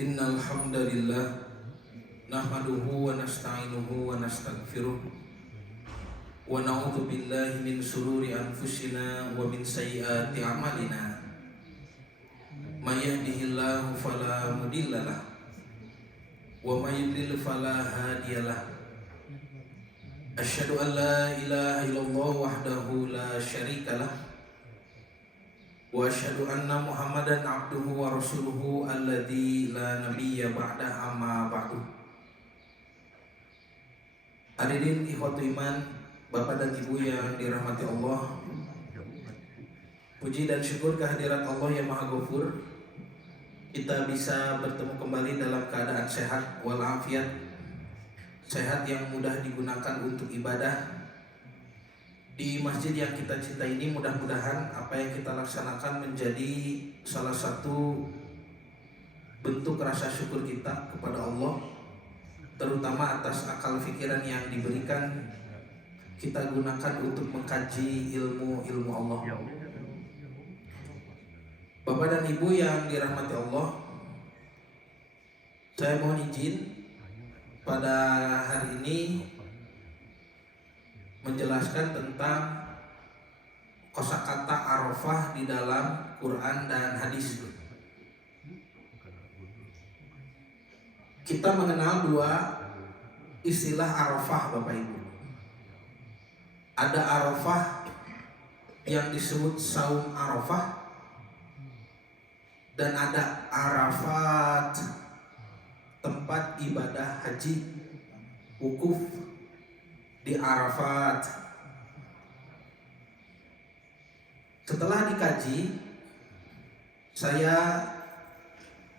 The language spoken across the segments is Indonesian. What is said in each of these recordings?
Innal hamdalillah nahmaduhu wa nasta'inuhu wa nastaghfiruh wa na'udzu billahi min shururi anfusina wa min sayyiati a'malina. May yahdihillahu fala mudhillalah wa may yudlil fala hadiyalah. Asyhadu an la ilaha illallah wahdahu la syarikalah wa asyhadu anna Muhammadan abduhu wa rasuluhu alladzi la nabiyya ba'da amma ba'du. Hadirin ikhwatu iman, Bapak dan Ibu yang dirahmati Allah, puji dan syukur kehadirat Allah yang Maha Ghafur. Kita bisa bertemu kembali dalam keadaan sehat walafiat, sehat yang mudah digunakan untuk ibadah di masjid yang kita cinta ini. Mudah-mudahan apa yang kita laksanakan menjadi salah satu bentuk rasa syukur kita kepada Allah, terutama atas akal pikiran yang diberikan kita gunakan untuk mengkaji ilmu Allah. Bapak dan Ibu yang dirahmati Allah, saya mohon izin pada hari ini menjelaskan tentang kosakata Arafah di dalam Quran dan hadis. Kita mengenal dua istilah Arafah, Bapak Ibu. Ada Arafah yang disebut saum Arafah, dan ada Arafat, tempat ibadah haji, wukuf di Arafat. Setelah dikaji, saya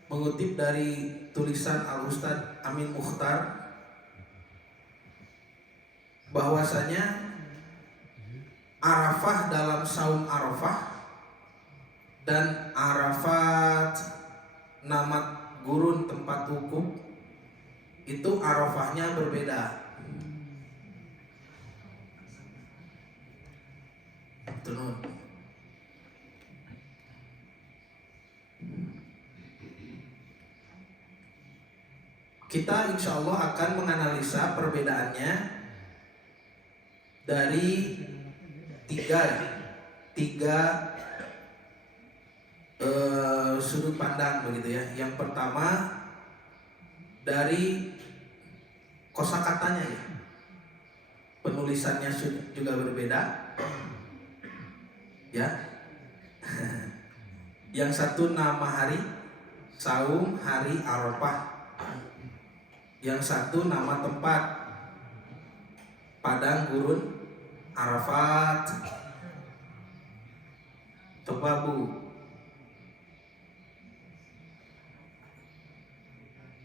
mengutip dari tulisan Al-Ustadz Amin Mukhtar bahwasanya Arafah dalam saum Arafah dan Arafat nama gurun tempat wukuf itu Arafahnya berbeda. Tenun. Kita insya Allah akan menganalisa perbedaannya dari tiga sudut pandang begitu ya. Yang pertama dari kosakatanya ya, penulisannya juga berbeda ya. Yang satu nama hari saum hari Arafah, yang satu nama tempat padang gurun Arafat. Coba Bu,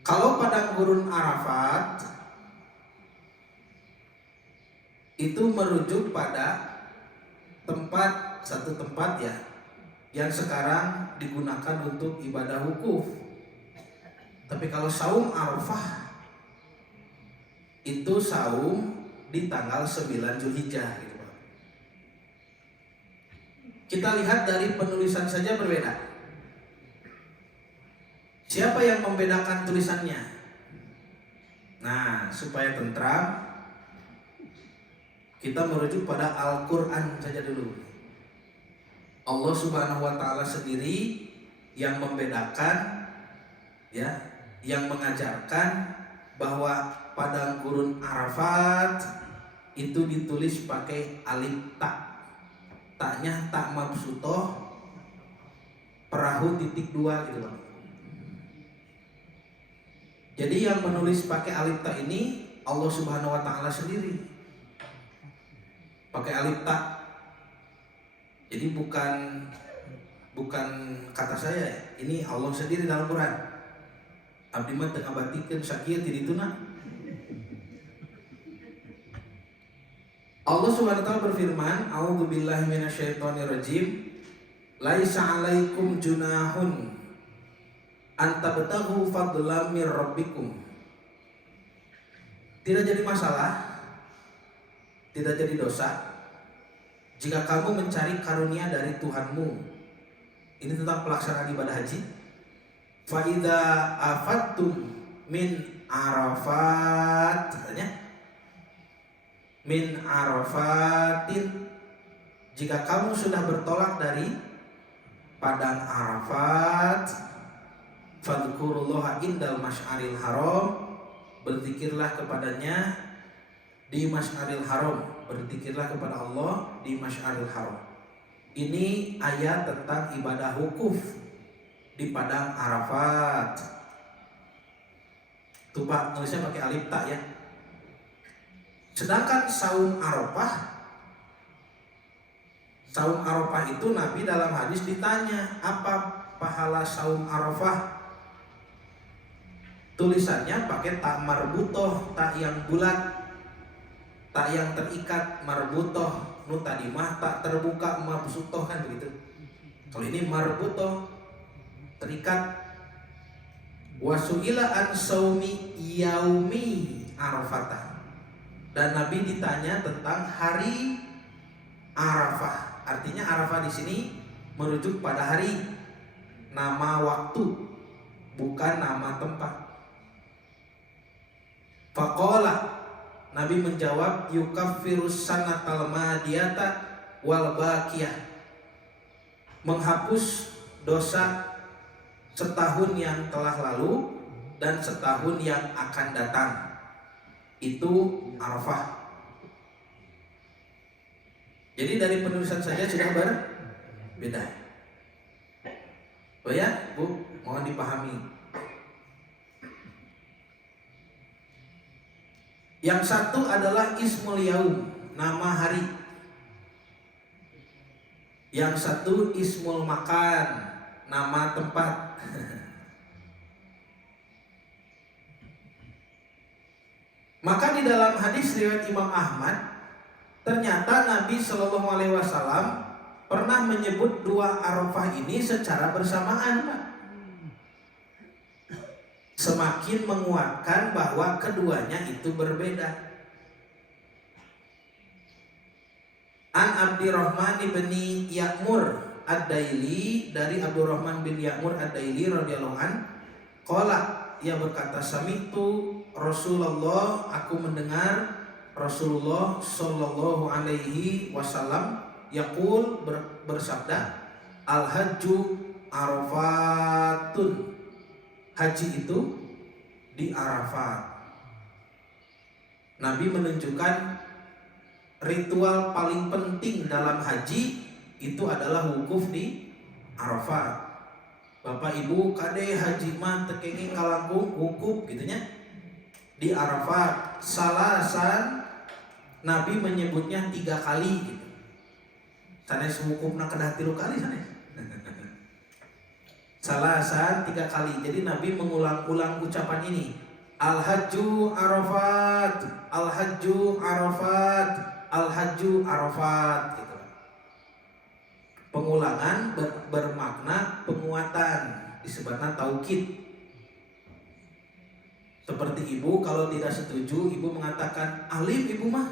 kalau padang gurun Arafat itu merujuk pada satu tempat ya, yang sekarang digunakan untuk ibadah wukuf. Tapi kalau saum Arafah itu saum di tanggal 9 Zulhijjah gitu Pak. Kita lihat dari penulisan saja berbeda. Siapa yang membedakan tulisannya? Nah, supaya tentram, kita merujuk pada Al-Quran saja dulu. Allah Subhanahu wa Ta'ala sendiri yang membedakan ya, yang mengajarkan bahwa padang gurun Arafat itu ditulis pakai alif ta. Taknya tak mabsutoh perahu titik 2 gitu Bang. Jadi yang menulis pakai alif ta ini Allah Subhanahu wa Ta'ala sendiri, pakai alif ta. Jadi bukan kata saya, ini Allah sendiri dalam Quran. Abdi mah teu ngabatikeun sakieu ti dituna. Allah Subhanahu wa Ta'ala berfirman, A'udzubillahi minasyaitonirrajim. Laisa 'alaikum junahun an tabtaghu fadlan mir rabbikum. Tidak jadi masalah, tidak jadi dosa jika kamu mencari karunia dari Tuhanmu. Ini tentang pelaksanaan ibadah haji. Fa idza afattum min Arafat, min Arafatin, jika kamu sudah bertolak dari padang Arafat, fadhkurullaha indal masy'aril haram, berzikirlah kepadanya di Masy'aril Haram, berzikirlah kepada Allah di Masy'aril Haram. Ini ayat tentang ibadah wukuf di padang Arafat. Tuh Pak, nulisnya pakai alif ta ya. Sedangkan saum Arafah itu Nabi dalam hadis ditanya, apa pahala saum Arafah? Tulisannya pakai tak marbutoh, tak yang bulat, tak yang terikat, marbutoh, nu tadi mah tak terbuka, mabsutoh kan begitu. Kalau ini marbutoh, terikat. Wasu'ila an saumi yaumi Arafah, dan Nabi ditanya tentang hari Arafah. Artinya Arafah di sini merujuk pada hari, nama waktu, bukan nama tempat. Faqala, Nabi menjawab, yukaffirus sanatal madiyata wal baqiyah, menghapus dosa setahun yang telah lalu dan setahun yang akan datang. Itu Arafah. Jadi dari penulisan saja sudah berbeda. Oh ya, Bu, mohon dipahami. Yang satu adalah ismul yaum, nama hari. Yang satu ismul makan, nama tempat. Maka di dalam hadis riwayat Imam Ahmad, ternyata Nabi Shallallahu Alaihi Wasallam pernah menyebut dua Arafah ini secara bersamaan, Pak. Semakin menguatkan bahwa keduanya itu berbeda. An Abdurrahman bin Ya'mur Ad-Daili, dari Abdurrahman bin Ya'mur Ad-Daili radhiyallahu an, qala, ia berkata, sami'tu Rasulullah, aku mendengar Rasulullah sallallahu alaihi wasallam yaqul, bersabda, al-hajju arafatun, haji itu di Arafat. Nabi menunjukkan ritual paling penting dalam haji itu adalah wukuf di Arafat. Bapak Ibu kade haji mah tekenging kalangkung wukuf gitunya di Arafat. Salasan, Nabi menyebutnya 3 kali gitu. Sanes wukufna kedah 3 kali sanes. Salasan 3 kali. Jadi Nabi mengulang-ulang ucapan ini. Al-hajju Arafat, al-hajju Arafat, al-hajju Arafat gitu. Pengulangan bermakna penguatan, disebutnya taukid. Seperti ibu kalau tidak setuju, ibu mengatakan alim ibu mah,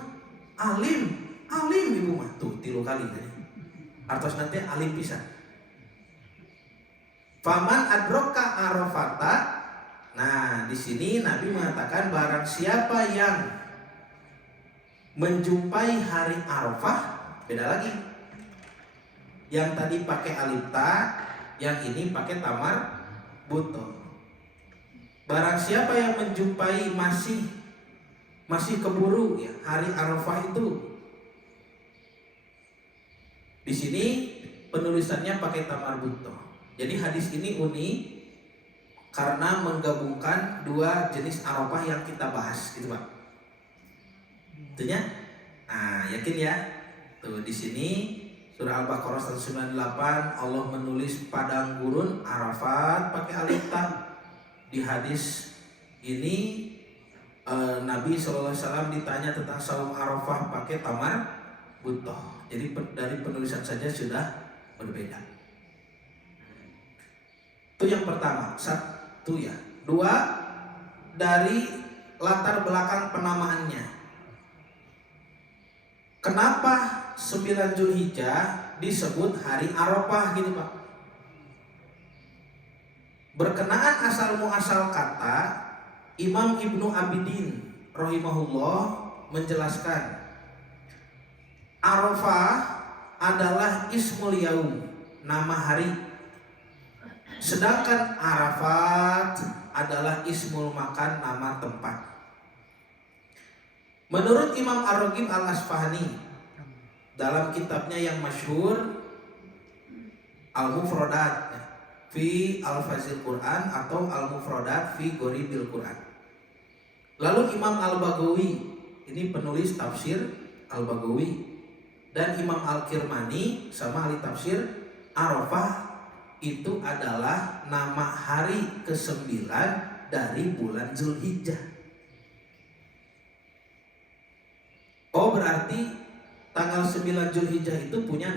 alim ibu mah, tuh 3 kali kan. Artos nanti alim bisa. Faman adroka Arafata. Nah, di sini Nabi mengatakan barang siapa yang menjumpai hari Arafah, beda lagi. Yang tadi pakai alif ta, yang ini pakai tamar buto. Barang siapa yang menjumpai masih keburu ya hari Arafah itu. Di sini penulisannya pakai tamar buto. Jadi hadis ini unik karena menggabungkan 2 jenis Arafah yang kita bahas, gitu Pak. Tentunya, nah yakin ya. Tuh di sini surah Al-Baqarah 198 Allah menulis padang gurun Arafat pakai alif ta. Di hadis ini Nabi SAW ditanya tentang saum Arafah pakai tamar butoh. Jadi dari penulisan saja sudah berbeda. Itu yang pertama. 1 ya. 2, dari latar belakang penamaannya. Kenapa 9 Zulhijjah disebut hari Arafah gitu Pak? Berkenaan asal muasal kata, Imam Ibnu Abidin rahimahullah menjelaskan Arafah adalah ismul yaum, nama hari. Sedangkan Arafat adalah ismul makan, nama tempat. Menurut Imam Ar-Raghib Al-Asfahani dalam kitabnya yang masyhur Al-Mufradat fi Al-Fazil Quran atau Al-Mufradat fi Ghoribil Quran. Lalu Imam Al-Baghawi, ini penulis tafsir Al-Baghawi, dan Imam Al-Kirmani sama ahli tafsir, Arafah itu adalah nama hari ke-9 dari bulan Zulhijjah. Oh, berarti tanggal 9 Zulhijjah itu punya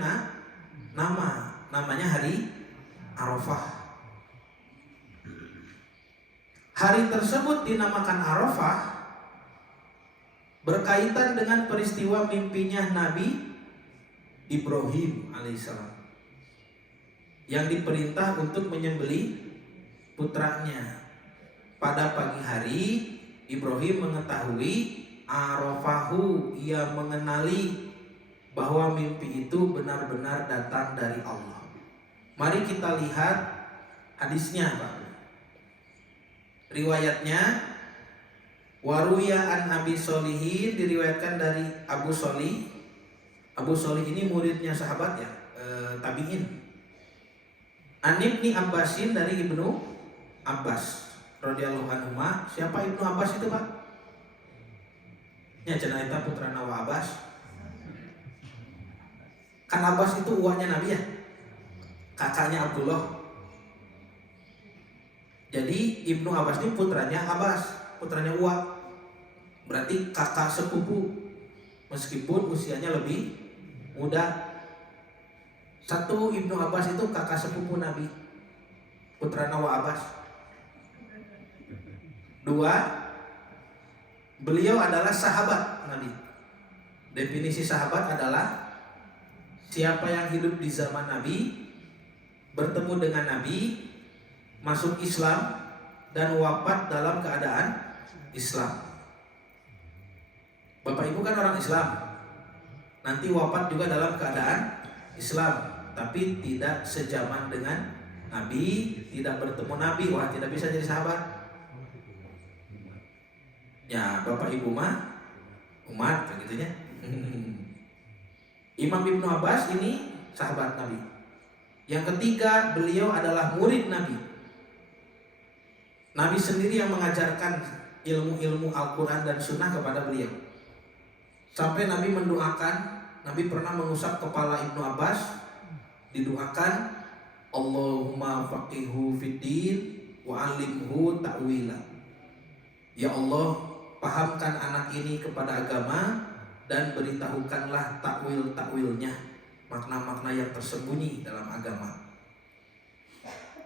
namanya hari Arafah. Hari tersebut dinamakan Arafah berkaitan dengan peristiwa mimpinya Nabi Ibrahim alaihissalam yang diperintah untuk menyembelih putranya. Pada pagi hari Ibrahim mengetahui Arafahu, ia mengenali bahwa mimpi itu benar-benar datang dari Allah. Mari kita lihat hadisnya, Pak. Riwayatnya Waruya an Abi Solihin, diriwayatkan dari Abu Solih. Abu Solih ini muridnya sahabat ya, tabi'in. An Ibni Abbasin, dari Ibnu Abbas radhiyallahu anhu. Siapa Ibnu Abbas itu, Pak? Ya, cenah putra Nawa Abbas. Kan Abbas itu uangnya Nabi ya, kakaknya Abdullah. Jadi Ibnu Abbas ini putranya Abbas, putranya Uwa. Berarti kakak sepupu, meskipun usianya lebih muda. Satu, Ibnu Abbas itu kakak sepupu Nabi, putra Nawa Abbas. Dua, beliau adalah sahabat Nabi. Definisi sahabat adalah siapa yang hidup di zaman Nabi, bertemu dengan Nabi, masuk Islam, dan wafat dalam keadaan Islam. Bapak Ibu kan orang Islam, nanti wafat juga dalam keadaan Islam, tapi tidak sejaman dengan Nabi, tidak bertemu Nabi, wah tidak bisa jadi sahabat. Ya, Bapak Ibu mah umat begitunya. Imam Ibnu Abbas ini sahabat Nabi. Yang ketiga, beliau adalah murid Nabi. Nabi sendiri yang mengajarkan ilmu-ilmu Al-Quran dan Sunnah kepada beliau. Sampai Nabi mendoakan, Nabi pernah mengusap kepala Ibnu Abbas, didoakan, Allahumma faqihu fiddin wa alimhu ta'wila. Ya Allah, pahamkan anak ini kepada agama dan beritahukanlah takwil-takwilnya, makna-makna yang tersembunyi dalam agama.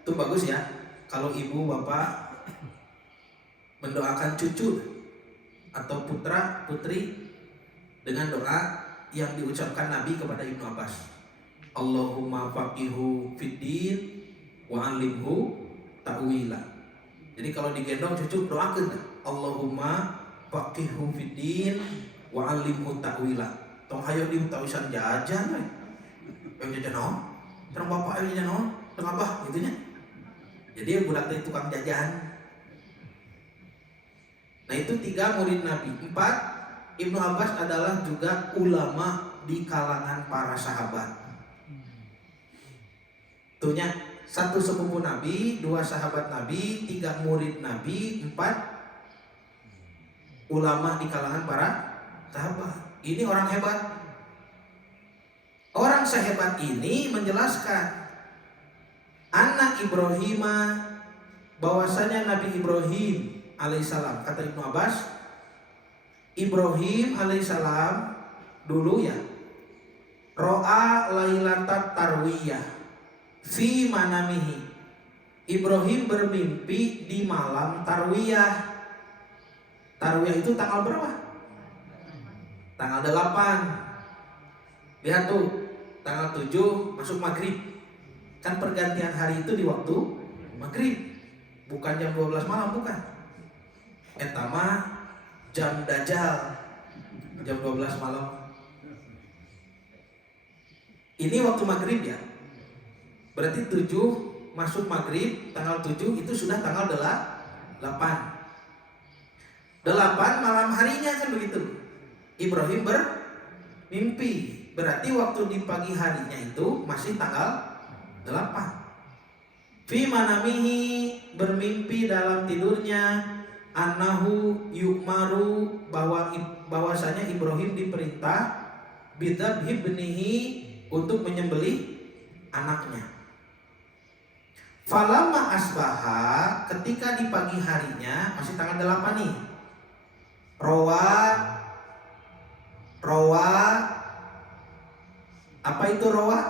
Itu bagus ya, kalau ibu bapak mendoakan cucu atau putra putri dengan doa yang diucapkan Nabi kepada Ibnu Abbas. Allahumma faqihu fiddin wa alimhu ta'wila. Jadi kalau digendong cucu doakan, Allahumma faqihu fiddin wa alimhu ta'wila. Tong hayo di tawisan jajan we. Yang jajan naon? Terang bapak ayo jajan naon? Terang abah gitu nya. Jadi budak teh tukang jajan. Nah, itu 3 murid Nabi. 4, Ibnu Abbas adalah juga ulama di kalangan para sahabat. Tuhnya 1 sepupu Nabi, 2 sahabat Nabi, 3 murid Nabi, 4 ulama di kalangan para sahabat. Ini orang hebat. Orang sehebat ini menjelaskan anak Ibrahim, bahwasanya Nabi Ibrahim alaihissalam, kata Ibnu Abbas, Ibrahim alaihissalam dulu ya, ro'a lailatat tarwiyah fi manamihi. Ibrahim bermimpi di malam tarwiyah. Tarwiyah itu tanggal berapa? Tanggal 8. Lihat tuh, tanggal 7 masuk maghrib. Kan pergantian hari itu di waktu maghrib. bukan jam 12 malam, bukan. Eta mah jam dajjal, jam 12 malam. Ini waktu maghrib ya. Berarti 7 masuk maghrib, tanggal 7 itu sudah tanggal 8. 8 malam harinya kan begitu. Ibrahim bermimpi. Berarti waktu di pagi harinya itu masih tanggal 8. Fi manamihi, bermimpi dalam tidurnya, annahu yu'maru, bahwasanya Ibrahim diperintah bidabhi ibnihi, untuk menyembelih anaknya. Falamma asbaha, ketika di pagi harinya masih tanggal 8 nih. Rawa, apa itu rawa?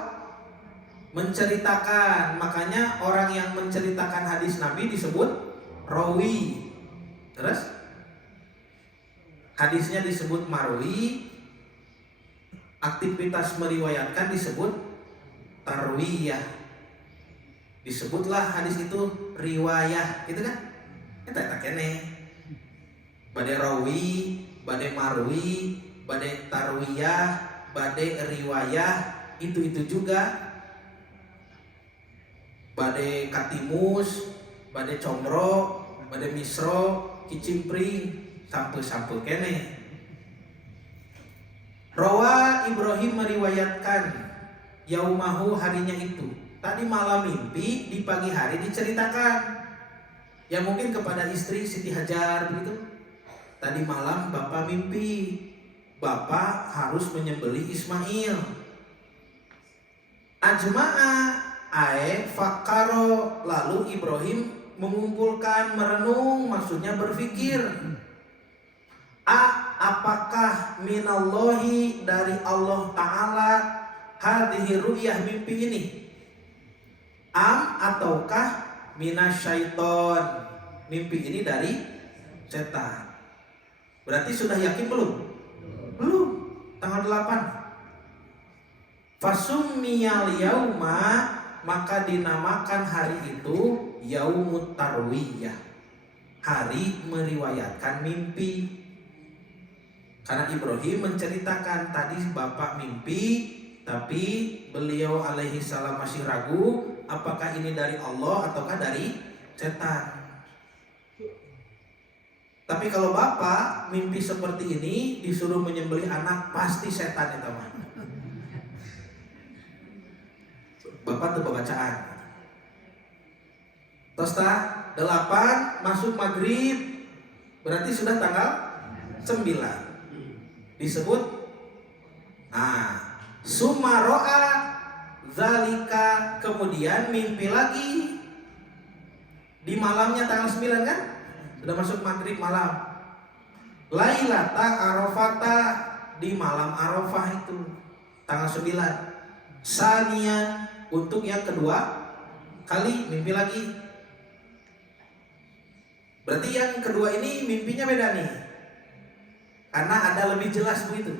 Menceritakan. Makanya orang yang menceritakan hadis Nabi disebut rawi. Terus hadisnya disebut marwi, aktivitas meriwayatkan disebut tarwiyah. Disebutlah hadis itu riwayah, gitu kan? Kita tak kene. Bade rawi, bade marwi, bade tarwiyah, bade riwayah, itu juga. Bade katimus, bade comro, bade misro, kicimpring, sampai kene. Rawa, Ibrahim meriwayatkan yaumahu, harinya itu. Tadi malam mimpi, di pagi hari diceritakan. Ya mungkin kepada istri Siti Hajar begitu. Tadi malam bapak mimpi, bapak harus menyembelih Ismail. Ajma'a fakaro, lalu Ibrahim mengumpulkan, merenung, maksudnya berpikir. Apakah minallahi, dari Allah Ta'ala, hadhihi ru'yah, mimpi ini, ataukah minasyaiton, mimpi ini dari setan. Berarti sudah yakin belum? Belum. Tanggal 8. Fasummiyal yauma, maka dinamakan hari itu yaumut tarwiyah, hari meriwayatkan mimpi. Karena Ibrahim menceritakan tadi bapak mimpi, tapi beliau alaihi salam masih ragu apakah ini dari Allah ataukah dari setan. Tapi kalau bapak mimpi seperti ini disuruh menyembelih anak, pasti setan ya teman. Bapak tuh bacaan. Tosta 8 masuk maghrib, berarti sudah tanggal 9. Disebut sumaro'a zalika, kemudian mimpi lagi di malamnya tanggal 9 kan? Sudah masuk maghrib malam. Lailata Arafata, di malam Arafah itu tanggal 9. Sanian, untuk yang kedua kali mimpi lagi. Berarti yang kedua ini mimpinya beda nih, karena ada lebih jelas begitu.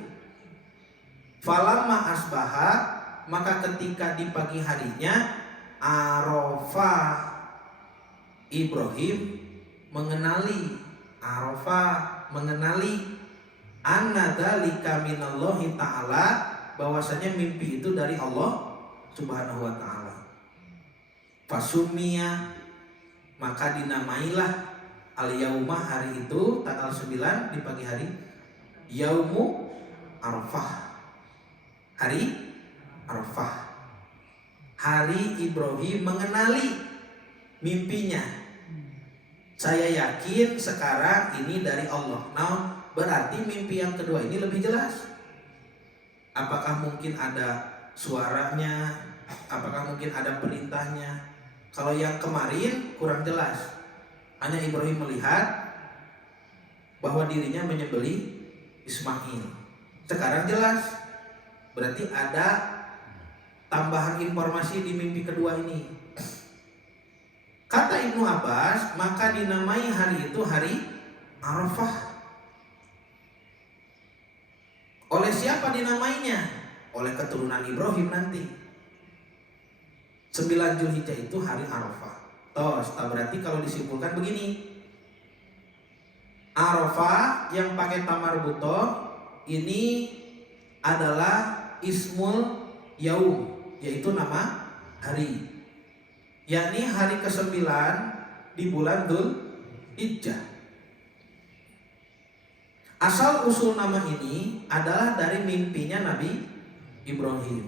Falamma asbaha, maka ketika di pagi harinya, Arafah, Ibrahim mengenali, anna dzalika minallahi ta'ala, bahwasanya mimpi itu dari Allah Subhanahu wa ta'ala. Fasumia, maka dinamailah al-yauma, hari itu tanggal 9 di pagi hari, yaumu Arafah, hari Arafah, hari Ibrahim mengenali mimpinya. Saya yakin sekarang ini dari Allah. Nah, berarti mimpi yang kedua ini lebih jelas. Apakah mungkin ada suaranya? Apakah mungkin ada perintahnya? Kalau yang kemarin kurang jelas. Hanya Ibrahim melihat bahwa dirinya menyembelih Ismail. Sekarang jelas. Berarti ada tambahan informasi di mimpi kedua ini. Kata Ibnu Abbas, maka dinamai hari itu hari Arafah. Oleh siapa dinamainya? Oleh keturunan Ibrahim nanti. 9 Zulhijjah itu hari Arafah. Tos, berarti kalau disimpulkan begini, Arafah yang pakai tamar butoh ini adalah ismul yaum, yaitu nama hari, yakni hari ke-9 di bulan Dzul Hijjah. Asal usul nama ini adalah dari mimpinya Nabi Ibrahim.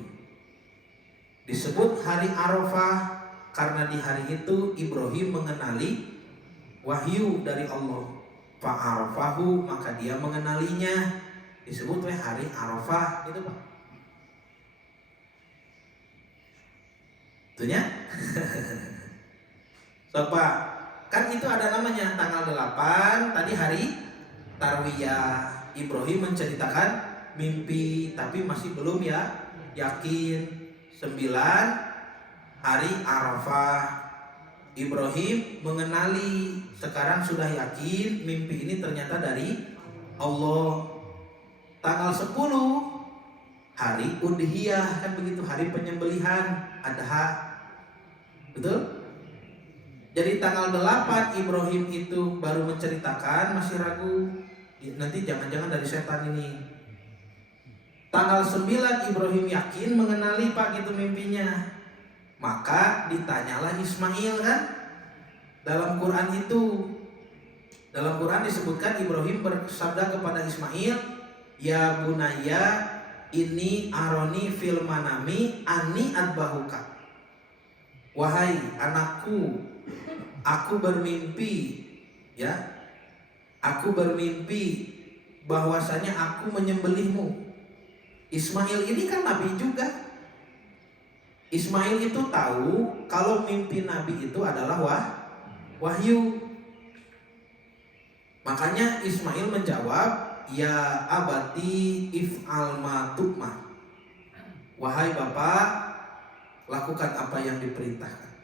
Disebut hari Arafah karena di hari itu Ibrahim mengenali wahyu dari Allah. Fa'arafahu, maka dia mengenalinya, disebut hari Arafah, gitu Pak. Itunya. So Pak, kan itu ada namanya tanggal 8 tadi hari Tarwiyah. Ibrahim menceritakan mimpi, tapi masih belum ya yakin. 9 hari Arafah. Ibrahim mengenali, sekarang sudah yakin mimpi ini ternyata dari Allah. Tanggal 10 hari Udhiyah, kan begitu, hari penyembelihan Adha. Betul? Jadi tanggal 8 Ibrahim itu baru menceritakan, masih ragu, nanti jangan-jangan dari setan ini. Tanggal 9 Ibrahim yakin mengenali Pak gitu mimpinya. Maka ditanyalah Ismail kan. Dalam Quran itu, dalam Quran disebutkan Ibrahim bersabda kepada Ismail, ya bunaya ini aroni fil manami ani adbahuka. Wahai anakku, aku bermimpi, ya, aku bermimpi bahwasanya aku menyembelihmu. Ismail ini kan nabi juga. Ismail itu tahu kalau mimpi Nabi itu adalah wahyu. Makanya Ismail menjawab, ya abati if'al ma tu'mar. Wahai bapak, lakukan apa yang diperintahkan.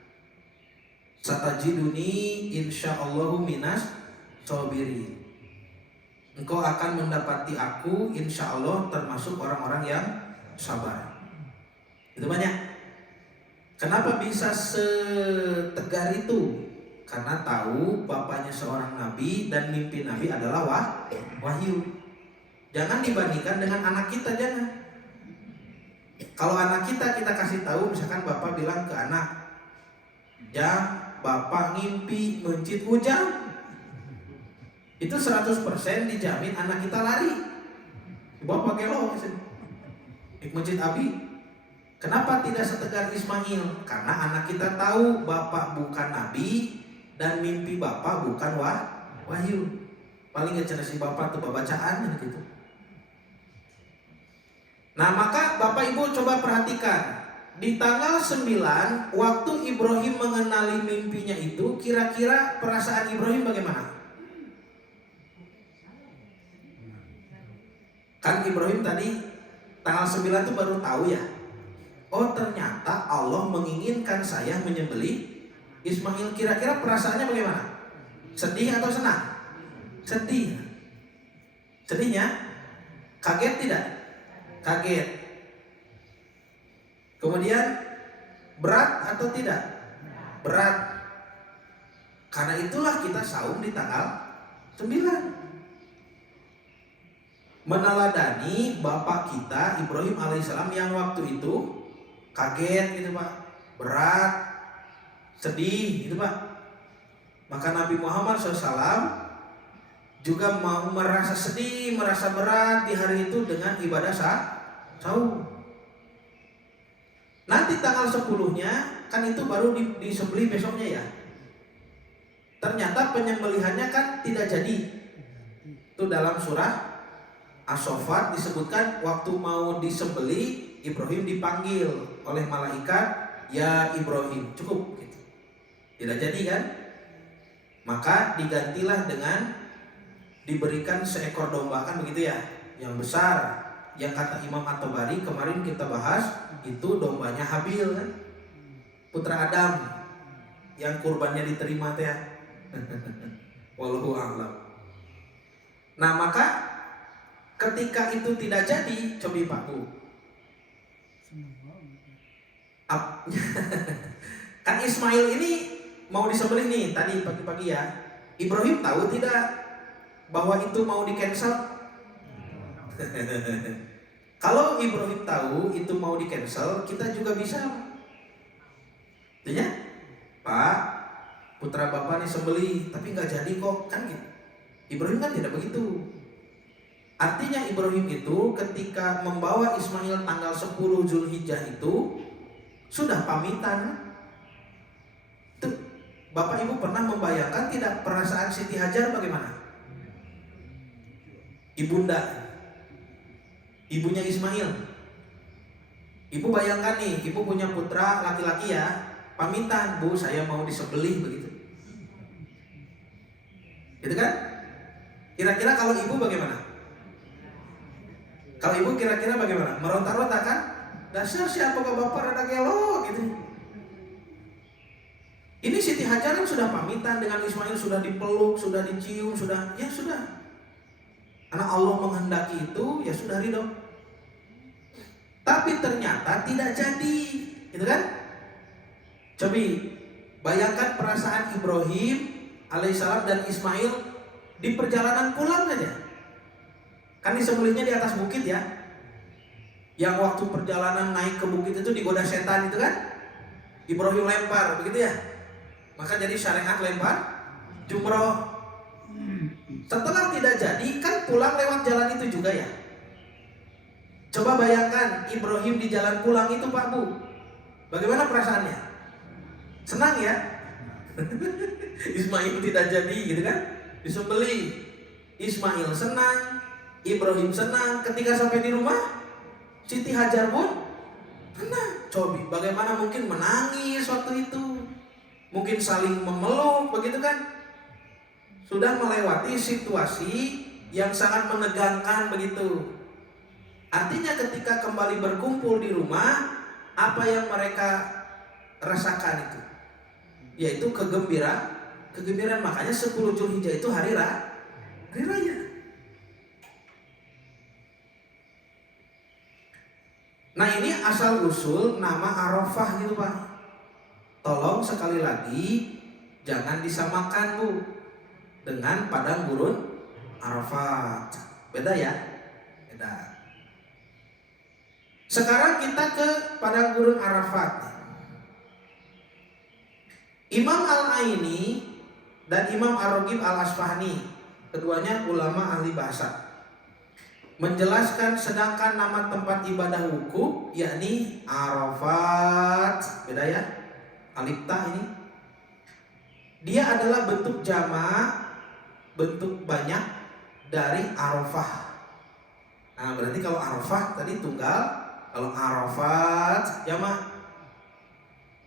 Satajiduni insyaallahu minas sabirin. Engkau akan mendapati aku insyaallah termasuk orang-orang yang sabar. Itu banyak. Kenapa bisa setegar itu? Karena tahu bapaknya seorang nabi dan mimpi nabi adalah wahyu. Jangan dibandingkan dengan anak kita, jangan. Kalau anak kita kasih tahu, misalkan bapak bilang ke anak, ya bapak ngimpi mencit hujan, itu 100% dijamin anak kita lari. Bapak gelo mencit abi. Kenapa tidak setegar Ismail? Karena anak kita tahu bapak bukan nabi dan mimpi bapak bukan wahyu. Paling gak cerdas si bapak tuh bacaan gitu. Nah maka bapak ibu coba perhatikan, di tanggal 9 waktu Ibrahim mengenali mimpinya itu, kira-kira perasaan Ibrahim bagaimana? Kan Ibrahim tadi tanggal 9 tuh baru tahu ya, oh ternyata Allah menginginkan saya menyembelih Ismail. Kira-kira perasaannya bagaimana? Sedih atau senang? Sedih. Sedihnya? Kaget tidak? Kaget. Kemudian berat atau tidak? Berat. Karena itulah kita saum di tanggal 9. Meneladani bapak kita Ibrahim alaihissalam yang waktu itu kaget gitu Pak, berat, sedih gitu Pak. Maka Nabi Muhammad SAW juga mau merasa sedih, merasa berat di hari itu dengan ibadah saum. Nanti tanggal 10-nya kan itu baru disembelih besoknya ya. Ternyata penyembelihannya kan tidak jadi. Itu dalam surah As-Saffat disebutkan waktu mau disembelih Ibrahim dipanggil oleh malaikat, ya Ibrahim, cukup gitu. Tidak jadi kan? Maka digantilah dengan diberikan seekor domba, kan begitu ya, yang besar, yang kata Imam At-Tabari kemarin kita bahas itu dombanya Habil kan, putra Adam, yang kurbannya diterima teh. Wallahu a'lam. Nah maka ketika itu tidak jadi, coba Pak Bu, kan Ismail ini mau disembelih nih tadi pagi-pagi ya. Ibrahim tahu tidak bahwa itu mau di cancel? Kalau Ibrahim tahu itu mau di cancel, kita juga bisa. Tanya, Pak, putra bapak nih sembelih, tapi nggak jadi kok, kan gitu. Ibrahim kan tidak begitu. Artinya Ibrahim itu ketika membawa Ismail tanggal 10 Zulhijjah itu sudah pamitan. Tuh, Bapak Ibu pernah membayangkan tidak perasaan Siti Hajar bagaimana? Ibunda, ibunya Ismail. Ibu bayangkan nih, ibu punya putra laki-laki ya, pamitan, Bu, saya mau disembelih begitu. Gitu kan? Kira-kira kalau ibu bagaimana? Kalau ibu kira-kira bagaimana? Meronta-ronta kan? Dasar siapa kok bapak rada gelo gitu. Ini Siti Hajar kan sudah pamitan dengan Ismail, sudah dipeluk, sudah dicium, sudah, ya sudah. Karena Allah menghendaki itu, ya sudah ridho. Tapi ternyata tidak jadi, gitu kan? Coba bayangkan perasaan Ibrahim alaihissalam dan Ismail di perjalanan pulang aja. Kan disembelihnya di atas bukit ya. Yang waktu perjalanan naik ke bukit itu digoda setan itu kan. Ibrahim lempar, begitu ya. Maka jadi syariat lempar jumroh. Setelah tidak jadi kan pulang lewat jalan itu juga ya. Coba bayangkan Ibrahim di jalan pulang itu Pak Bu. Bagaimana perasaannya? Senang ya. Ismail tidak jadi gitu kan. Disembelih. Ismail senang, Ibrahim senang. Ketika sampai di rumah, Siti Hajar pun tenang. Coba bagaimana mungkin menangis waktu itu, mungkin saling memeluk begitu kan. Sudah melewati situasi yang sangat menegangkan begitu. Artinya ketika kembali berkumpul di rumah, apa yang mereka rasakan itu, yaitu kegembiraan. Makanya 10 Zulhijjah itu hari raya. Nah ini asal usul nama Arafah gitu Pak. Tolong sekali lagi jangan disamakan Bu dengan padang gurun Arafat. Beda ya? Beda. Sekarang kita ke padang gurun Arafat. Imam Al-Aini dan Imam Ar-Raghib Al-Asfahani, keduanya ulama ahli bahasa, menjelaskan sedangkan nama tempat ibadah wukuf yakni Arafat, beda ya, alif ta ini, dia adalah bentuk jamak, bentuk banyak dari Arafah. Nah berarti kalau Arafah tadi tunggal, kalau Arafat jamak.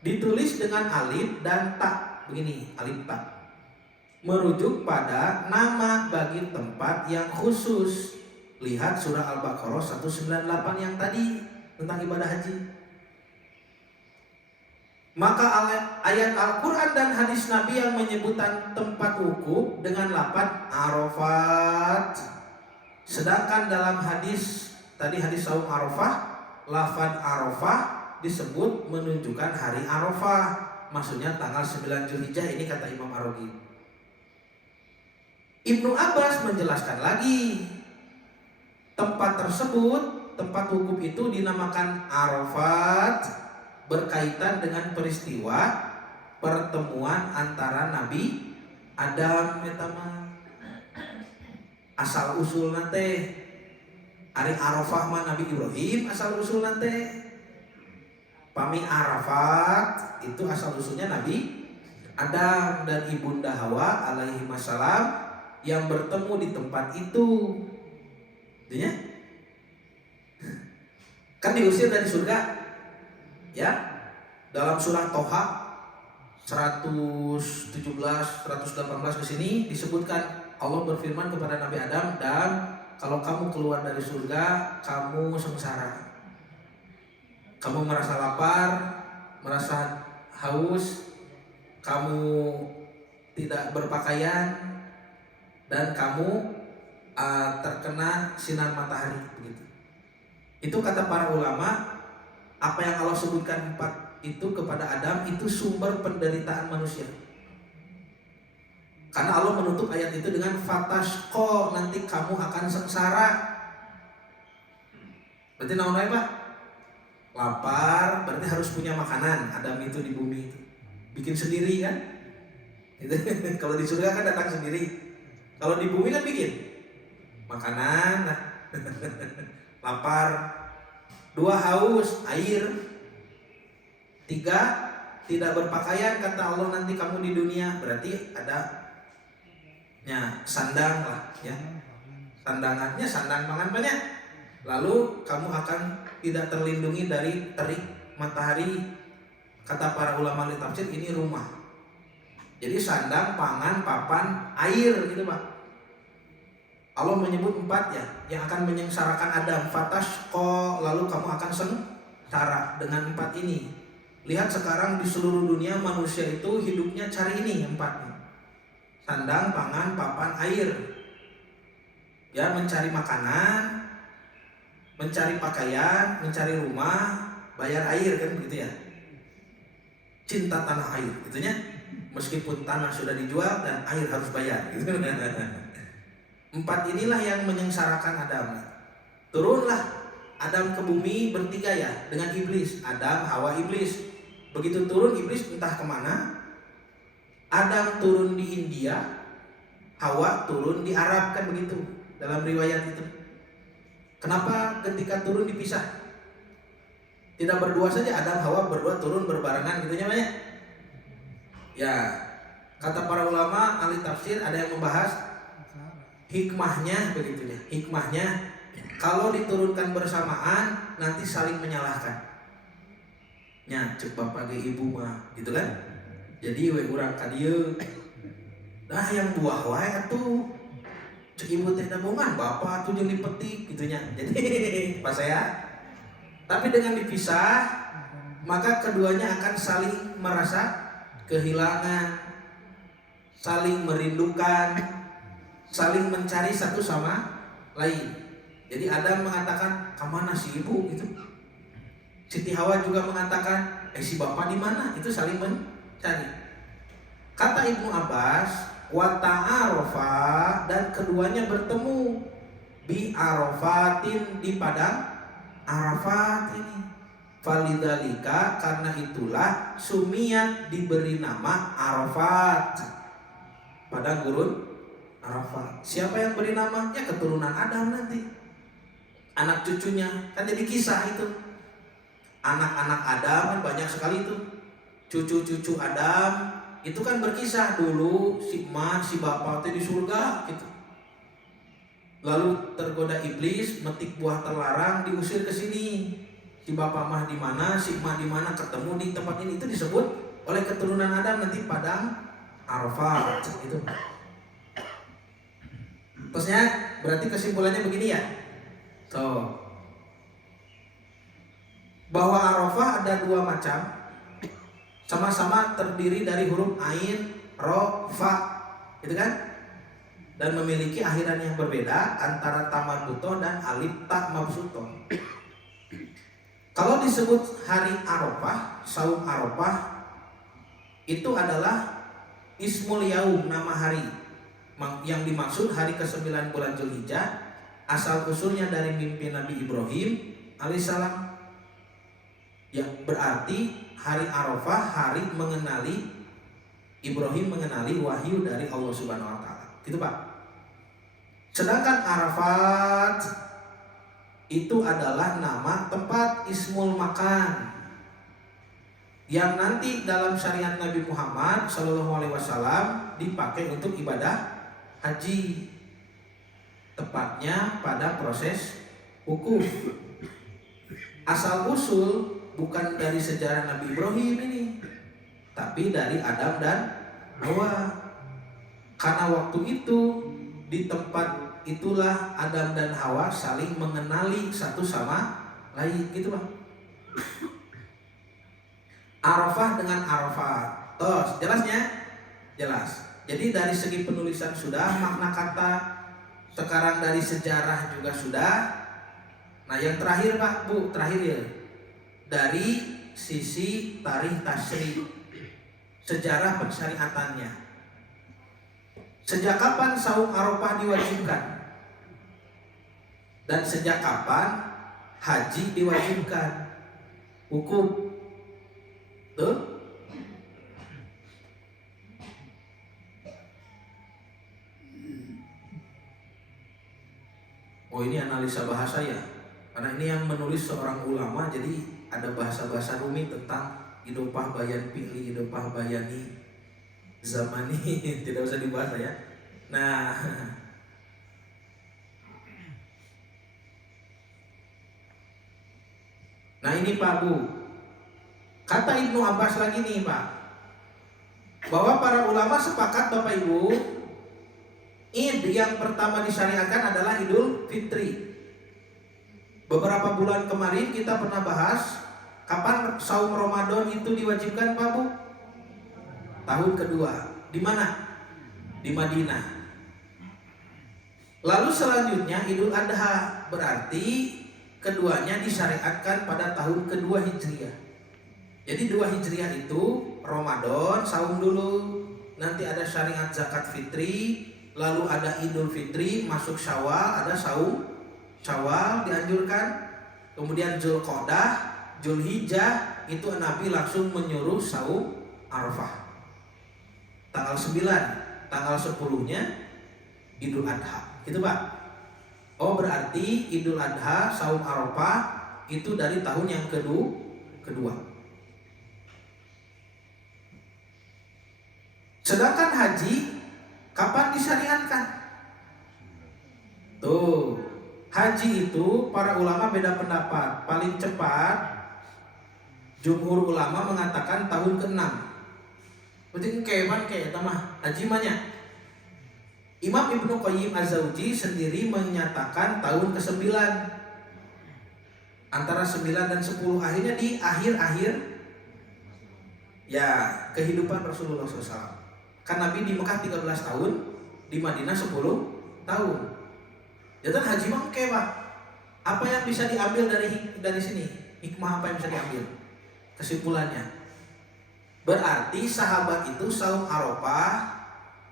Ditulis dengan alif dan ta, begini, alif ta, merujuk pada nama bagi tempat yang khusus. Lihat surah Al-Baqarah 198 yang tadi tentang ibadah haji. Maka ayat Al-Quran dan hadis Nabi yang menyebutkan tempat wukuf dengan lafaz Arafat. Sedangkan dalam hadis tadi, hadis saum Arafah, lafaz Arafah disebut menunjukkan hari Arafah, maksudnya tanggal 9 Zulhijjah ini kata Imam Ar-Raghib. Ibnu Abbas menjelaskan lagi, tempat tersebut, tempat wukuf itu dinamakan Arafat berkaitan dengan peristiwa pertemuan antara Nabi Adam asal usul nate hari Arafah mah Nabi Ibrahim asal usul nate. Pami Arafat itu asal usulnya Nabi Adam dan Ibunda Hawa alaihi wassalam yang bertemu di tempat itu. Artinya kan diusir dari surga ya. Dalam surah Toha 117 118 ke sini disebutkan, Allah berfirman kepada Nabi Adam, "Dan kalau kamu keluar dari surga, kamu sengsara. Kamu merasa lapar, merasa haus, kamu tidak berpakaian, dan kamu terkena sinar matahari." Begitu. Itu kata para ulama, apa yang Allah sebutkan empat itu kepada Adam itu sumber penderitaan manusia. Karena Allah menutup ayat itu dengan fatashqa, nanti kamu akan sengsara. Berarti naon wae, Pak? Lapar, berarti harus punya makanan. Adam itu di bumi itu bikin sendiri kan? Itu kalau di surga kan datang sendiri. Kalau di bumi kan bikin makanan. Nah. Lapar. 2 haus, air. 3 tidak berpakaian, kata Allah nanti kamu di dunia. Berarti ada sandang lah ya, sandangannya sandang pangan banyak. Lalu kamu akan tidak terlindungi dari terik matahari. Kata para ulama ahli tafsir, ini rumah. Jadi sandang, pangan, papan, air gitu Pak. Allah menyebut 4 ya yang akan menyengsarakan Adam. Fatashqa, lalu kamu akan sengsara dengan 4 ini. Lihat sekarang di seluruh dunia manusia itu hidupnya cari ini 4 nih. Sandang, pangan, papan, air. Ya, mencari makanan, mencari pakaian, mencari rumah, bayar air kan begitu ya. Cinta tanah air, gitunya. Meskipun tanah sudah dijual dan air harus bayar gitu. 4 inilah yang menyengsarakan Adam. Turunlah Adam ke bumi bertiga ya dengan iblis. Adam, Hawa, iblis. Begitu turun iblis entah kemana. Adam turun di India, Hawa turun di Arab kan begitu dalam riwayat itu. Kenapa ketika turun dipisah? Tidak berdua saja, Adam Hawa berdua turun berbarengan gitunya banyak. Ya, kata para ulama ahli tafsir ada yang membahas hikmahnya begitu ya. Hikmahnya kalau diturunkan bersamaan nanti saling menyalahkan. Nya cek bapak ge ibu mah gitu kan. Jadi we urang ka dieu. Dah yang buah wae atuh. Cek ibu teh nabungan bapak atuh jeung dipetik gitu nya. Jadi pas saya. Tapi dengan dipisah maka keduanya akan saling merasa kehilangan, saling merindukan, saling mencari satu sama lain. Jadi Adam mengatakan, "Kemana si ibu?" gitu. Siti Hawa juga mengatakan, si bapak di mana?" Itu saling mencari. Kata Ibnu Abbas, wa ta'arofa, dan keduanya bertemu bi Arafatin, di padang Arafat ini. Falidzalika, karena itulah sumiyat, diberi nama Arafat, padang gurun Arafat. Siapa yang beri nama? Ya keturunan Adam nanti, anak cucunya. Kan jadi kisah itu. Anak-anak Adam kan banyak sekali itu. Cucu-cucu Adam itu kan berkisah dulu si emak, si bapak itu di surga gitu. Lalu tergoda iblis, metik buah terlarang, diusir ke sini. Si bapak mah di mana, si emak di mana, ketemu di tempat ini. Itu disebut oleh keturunan Adam nanti padang Arafat itu. Terusnya berarti kesimpulannya begini ya. Bahwa Arafah ada 2 macam, sama-sama terdiri dari huruf ain, ro, fa, gitu kan? Dan memiliki akhiran yang berbeda antara tamarbuto dan alif ta mabsuto. Kalau disebut hari Arafah, saum Arafah, itu adalah ismul yaum, nama hari. Yang dimaksud hari ke-9 bulan Zulhijjah, asal usulnya dari mimpi Nabi Ibrahim alaihissalam. Ya, berarti hari Arafah hari mengenali, Ibrahim mengenali wahyu dari Allah Subhanahu wa taala. Gitu Pak. Sedangkan Arafat itu adalah nama tempat, ismul makan, yang nanti dalam syariat Nabi Muhammad SAW dipakai untuk ibadah haji, tepatnya pada proses wukuf. Asal usul bukan dari sejarah Nabi Ibrahim ini, tapi dari Adam dan Hawa. Karena waktu itu di tempat itulah Adam dan Hawa saling mengenali satu sama lain, gitu Bang. Arafah dengan Arafat. Tos, jelasnya? Jelas. Jadi dari segi penulisan sudah, makna kata, sekarang dari sejarah juga sudah. Nah yang terakhir Pak, Bu, terakhir ya, dari sisi tarikh tasyri', sejarah pensyariatannya. Sejak kapan saum Arafah diwajibkan? Dan sejak kapan haji diwajibkan? Hukum. Tuh. Oh, ini analisa bahasa ya. Karena ini yang menulis seorang ulama, jadi ada bahasa-bahasa rumit tentang idopah bayan fi'li, idopah bayani, zamani. Tidak usah dibahas ya. Nah ini Pak Bu, kata Ibnu Abbas lagi nih Pak, bahwa para ulama sepakat Bapak Ibu, Id yang pertama disyariatkan adalah Idul Fitri. Beberapa bulan kemarin kita pernah bahas kapan saum Ramadan itu diwajibkan Pak Bu? Tahun kedua. Di mana? Di Madinah. Lalu selanjutnya Idul Adha, berarti keduanya disyariatkan pada tahun kedua Hijriah. Jadi 2 Hijriah itu Ramadan, saum dulu, nanti ada syariat zakat fitri, lalu ada Idul Fitri, masuk Syawal, ada saum Syawal dianjurkan, kemudian Zulqa'dah, Zulhijjah itu Nabi langsung menyuruh saum Arafah. Tanggal 9, tanggal 10-nya Idul Adha. Gitu Pak. Oh, berarti Idul Adha, saum Arafah itu dari tahun yang kedua. Sedangkan haji kapan disyariatkan? Tuh, haji itu para ulama beda pendapat. Paling cepat jumhur ulama mengatakan tahun ke-6. Berarti kayak tamah haji mahnya. Imam Ibnu Qayyim Az-Zawji sendiri menyatakan tahun ke-9. Antara 9 dan 10, akhirnya di akhir-akhir ya kehidupan Rasulullah SAW. Kan Nabi di Mekah 13 tahun, di Madinah 10 tahun. Jadi haji mah Pak. Apa yang bisa diambil dari sini? Hikmah apa yang bisa diambil? Kesimpulannya, berarti sahabat itu saum Arafah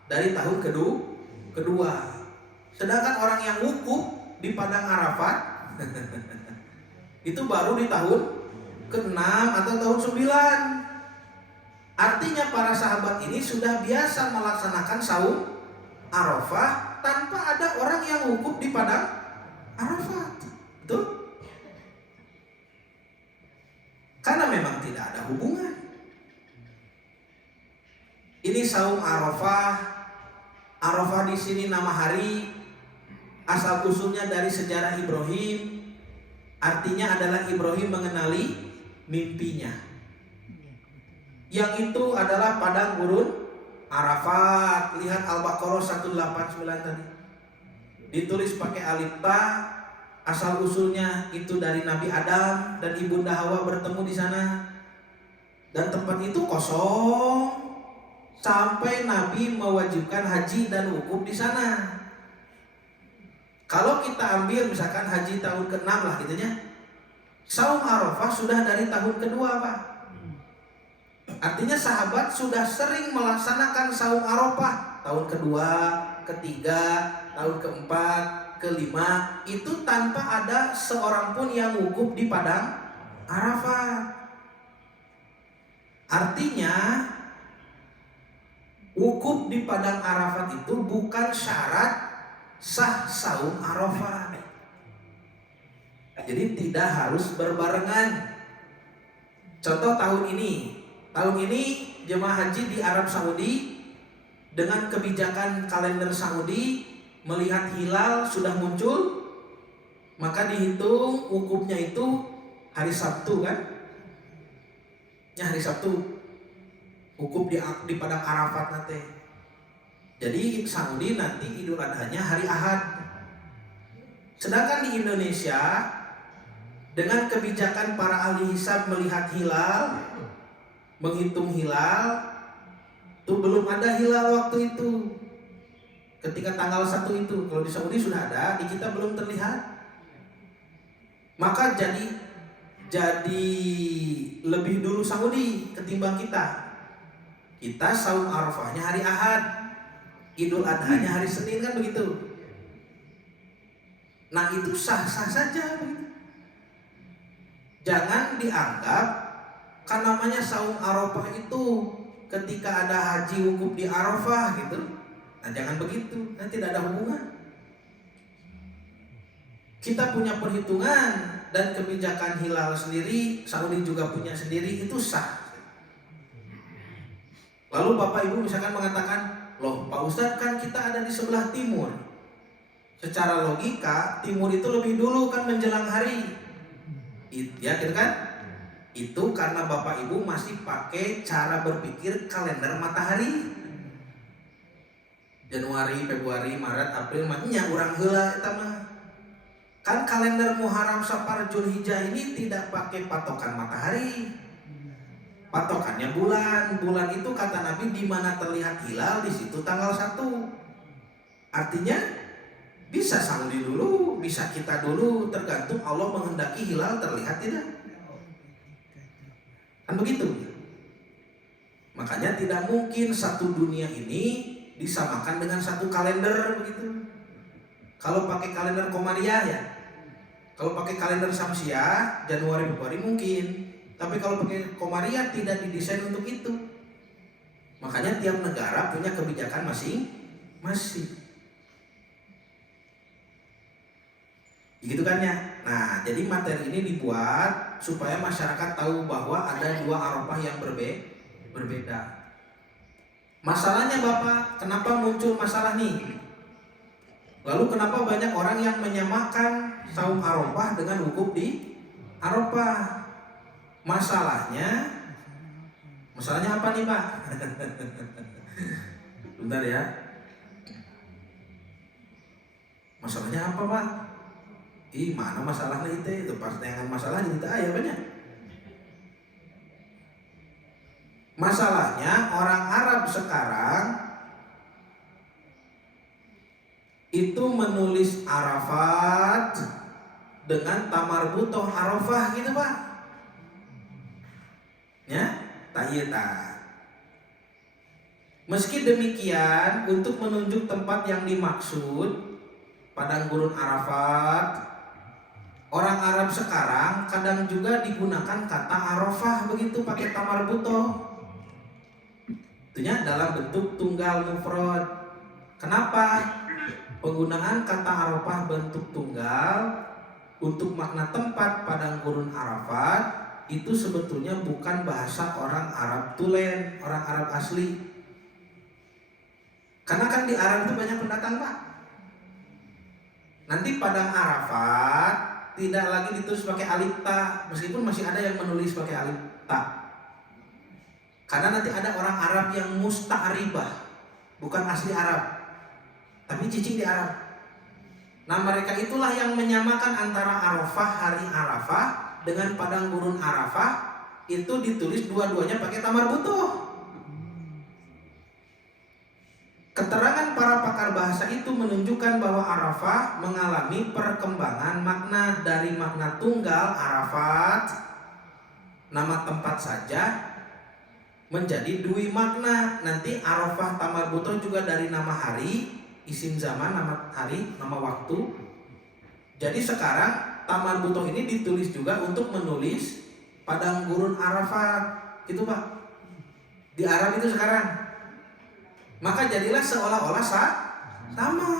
dari tahun kedua. Sedangkan orang yang wukuf di padang Arafat itu baru di tahun ke-6 atau tahun 9. Artinya para sahabat ini sudah biasa melaksanakan saum Arafah tanpa ada orang yang wukuf di padang Arafat. Betul? Karena memang tidak ada hubungan. Ini saum Arafah. Arafah di sini nama hari, asal usulnya dari sejarah Ibrahim. Artinya adalah Ibrahim mengenali mimpinya. Yang itu adalah padang gurun Arafat. Lihat Al-Baqarah 189 tadi. Ditulis pakai alif ta. Asal usulnya itu dari Nabi Adam dan Ibunda Hawa bertemu di sana. Dan tempat itu kosong sampai Nabi mewajibkan haji dan wukuf di sana. Kalau kita ambil misalkan haji tahun ke-6 lah gitunya, saum Arafah sudah dari tahun kedua Pak. Artinya sahabat sudah sering melaksanakan saum Arafah tahun kedua, ketiga, tahun keempat, kelima, itu tanpa ada seorang pun yang wukuf di padang Arafah. Artinya wukuf di padang Arafat itu bukan syarat sah saum Arafah. Jadi tidak harus berbarengan. Contoh tahun ini jemaah haji di Arab Saudi dengan kebijakan kalender Saudi melihat hilal sudah muncul, maka dihitung wukufnya itu hari Sabtu kan? Ya hari Sabtu wukuf di padang Arafat nanti. Jadi Saudi nanti Idul Adhanya hari Ahad. Sedangkan di Indonesia dengan kebijakan para ahli hisab melihat hilal, menghitung hilal, tuh belum ada hilal waktu itu. Ketika tanggal 1 itu, kalau di Saudi sudah ada, di kita belum terlihat. Maka jadi lebih dulu Saudi ketimbang kita. Kita saum Arafahnya hari Ahad. Idul Adhanya hari Senin kan begitu. Nah itu sah-sah saja begitu. Jangan dianggap kan namanya saum Arafah itu ketika ada haji wukuf di Arafah gitu. Nah jangan begitu, nah, tidak ada hubungan. Kita punya perhitungan dan kebijakan hilal sendiri, Saudi juga punya sendiri, itu sah. Lalu Bapak Ibu misalkan mengatakan, loh Pak Ustadz kan kita ada di sebelah timur. Secara logika timur itu lebih dulu kan menjelang hari. Ya gitu kan? Itu karena Bapak Ibu masih pakai cara berpikir kalender matahari. Januari, Februari, Maret, April, makanya urang heula eta mah. Kan kalender Muharram, Safar, Zulhijjah ini tidak pakai patokan matahari. Patokannya bulan. Bulan itu kata Nabi di mana terlihat hilal di situ tanggal 1. Artinya bisa Saudi dulu, bisa kita dulu, tergantung Allah menghendaki hilal terlihat tidak. Kan begitu. Makanya tidak mungkin satu dunia ini disamakan dengan satu kalender begitu. Kalau pakai kalender Komariah ya, kalau pakai kalender Syamsiah Januari Februari mungkin, tapi kalau pakai Komariah tidak didesain untuk itu. Makanya tiap negara punya kebijakan masing-masing. Gitu kan ya. Nah, jadi materi ini dibuat supaya masyarakat tahu bahwa ada dua Arafah yang berbeda. Masalahnya Bapak, kenapa muncul masalah nih? Lalu kenapa banyak orang yang menyamakan saum Arafah dengan wukuf di Arafah? Masalahnya apa nih Pak? Bentar ya. Masalahnya apa Pak? Mana masalahnya itu pas dengan masalahnya itu ya banyak. Masalahnya orang Arab sekarang itu menulis Arafat dengan tamarbutoh Arafah gitu Pak. Ya, tayyata. Meski demikian, untuk menunjuk tempat yang dimaksud, padang gurun Arafat, orang Arab sekarang kadang juga digunakan kata Arafah begitu pakai tamarbutoh. Itunya dalam bentuk tunggal mufrad. Kenapa? Penggunaan kata Arafah bentuk tunggal untuk makna tempat padang gurun Arafat itu sebetulnya bukan bahasa orang Arab tulen, orang Arab asli. Karena kan di Arab itu banyak pendatang Pak. Nanti padang Arafat tidak lagi ditulis pakai alif ta, meskipun masih ada yang menulis pakai alif ta. Karena nanti ada orang Arab yang musta'ribah, bukan asli Arab, tapi cicing di Arab. Nah mereka itulah yang menyamakan antara Arafah, hari Arafah dengan padang gurun Arafah. Itu ditulis dua-duanya pakai tamarbutoh. Keterangan para pakar bahasa itu menunjukkan bahwa Arafah mengalami perkembangan makna dari makna tunggal Arafat, nama tempat saja, menjadi dui makna. Nanti Arafah tamarbutoh juga dari nama hari, isim zaman, nama hari, nama waktu. Jadi sekarang tamarbutoh ini ditulis juga untuk menulis padang gurun Arafat, gitu Pak. Di Arab itu sekarang. Maka jadilah seolah-olah sama.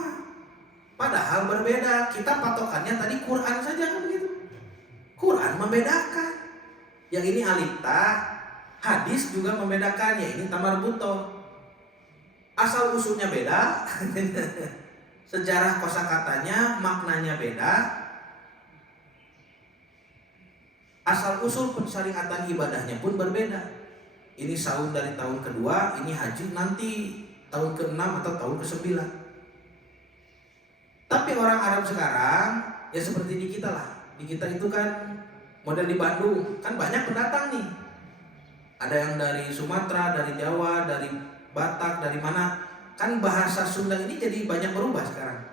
Padahal berbeda. Kita patokannya tadi Quran saja kan begitu. Quran membedakan. Yang ini alif ta, hadis juga membedakan, ya ini tamarbutoh. Asal usulnya beda. Sejarah kosakatanya, maknanya beda. Asal usul pensyariatan ibadahnya pun berbeda. Ini saum dari tahun kedua, ini haji nanti tahun ke-6 atau tahun ke-9. Tapi orang Arab sekarang ya seperti di kita lah. Di kita itu kan model di Bandung kan banyak pendatang nih. Ada yang dari Sumatera, dari Jawa, dari Batak, dari mana. Kan bahasa Sunda ini jadi banyak berubah sekarang.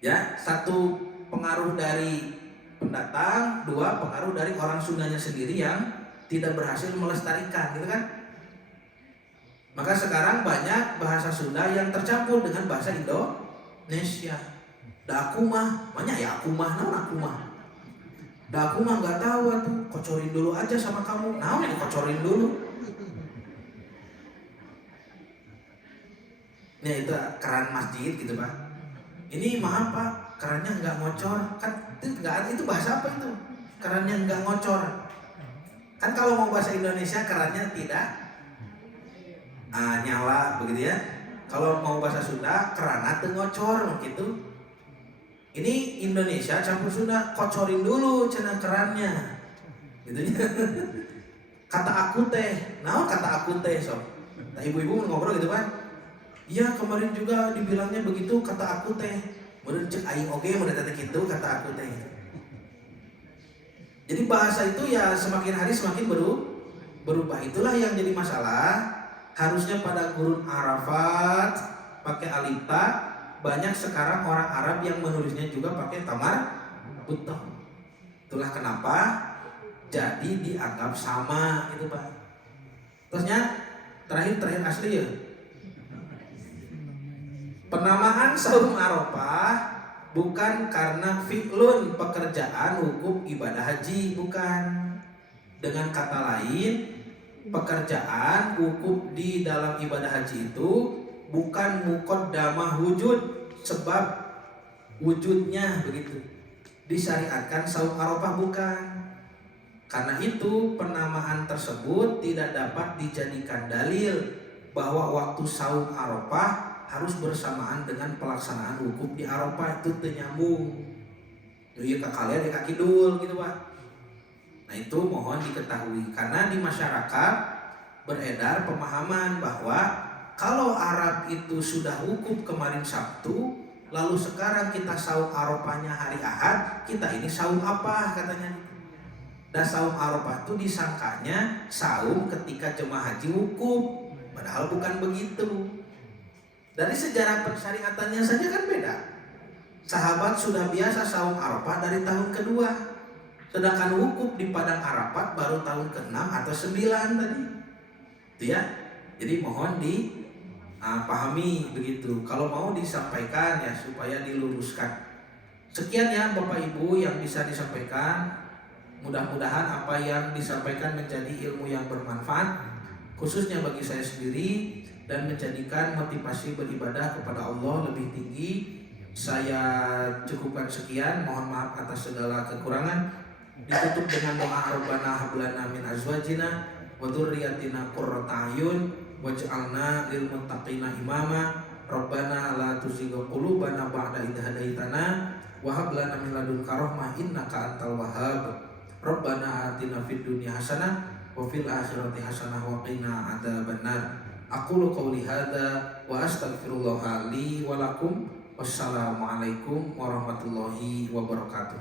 Ya, satu pengaruh dari pendatang, dua pengaruh dari orang Sundanya sendiri yang tidak berhasil melestarikan, gitu kan? Maka sekarang banyak bahasa Sunda yang tercampur dengan bahasa Indonesia. Da aku mah, banyak ya aku mah, naon aku mah. Da aku mah nggak tahu tuh, kocorin dulu aja sama kamu. Naon yang kocorin dulu? Nah itu keran masjid gitu Pak. Ini maaf Pak, kerannya nggak ngocor. Kan itu nggak, itu bahasa apa itu? Kerannya nggak ngocor. Kan kalau mau bahasa Indonesia kerannya tidak nyala begitu ya. Kalau mau bahasa Sunda kerana teu ngocor gitu. Ini Indonesia campur Sunda, kocorin dulu cenah kerannya. Gitu ya. Kata aku teh, naon kata aku teh sob. Nah, ibu-ibu ngobrol gitu kan. Iya kemarin juga dibilangnya begitu kata aku teh. Meureun cek aing oge mun eta teh kitu kata aku teh. Jadi bahasa itu ya semakin hari semakin berubah. Itulah yang jadi masalah. Harusnya pada gurun Arafat pakai alif ta, banyak sekarang orang Arab yang menulisnya juga pakai tamar butoh. Itulah kenapa jadi dianggap sama itu Pak. Terusnya terakhir asli ya. Penamaan saum Arafah bukan karena fi'lun pekerjaan hukum ibadah haji, bukan. Dengan kata lain, pekerjaan wukuf di dalam ibadah haji itu bukan muqaddamah wujud, sebab wujudnya begitu disyariatkan saum Arafah, bukan. Karena itu penamaan tersebut tidak dapat dijadikan dalil bahwa waktu saum Arafah harus bersamaan dengan pelaksanaan wukuf di Arafah. Itu teu nyambung. Ieu ka kalian ka kidul gitu Pak. Nah itu mohon diketahui, karena di masyarakat beredar pemahaman bahwa kalau Arab itu sudah wukuf kemarin Sabtu, lalu sekarang kita saum Arafahnya hari Ahad, kita ini saum apa katanya? Dan saum Arafah itu disangkanya saum ketika jemaah haji wukuf, padahal bukan begitu. Dari sejarah persyariatannya saja kan beda. Sahabat sudah biasa saum Arafah dari tahun kedua. Sedangkan wukuf di padang Arafat baru tahun ke-6 atau 9 tadi. Itu ya. Jadi mohon dipahami begitu. Kalau mau disampaikan ya supaya diluruskan. Sekian ya Bapak Ibu yang bisa disampaikan. Mudah-mudahan apa yang disampaikan menjadi ilmu yang bermanfaat, khususnya bagi saya sendiri, dan menjadikan motivasi beribadah kepada Allah lebih tinggi. Saya cukupkan sekian. Mohon maaf atas segala kekurangan. Ditutup dengan doa Rabbana hab lana min azwajina wa dzurriyyatina qurrata a'yun waj'alna lil muttaqina imama. Rabbana la tuzigh qulubana ba'da idh hadaitana wa hab lana min ladunka rahmah innaka antal wahhab. Rabbana atina fid dunya hasanah wa fil akhirati hasanah wa qina adzabannar. Aqulu qouli hadza wa astaghfirullah li wa lakum. Wassalamualaikum warahmatullahi wabarakatuh.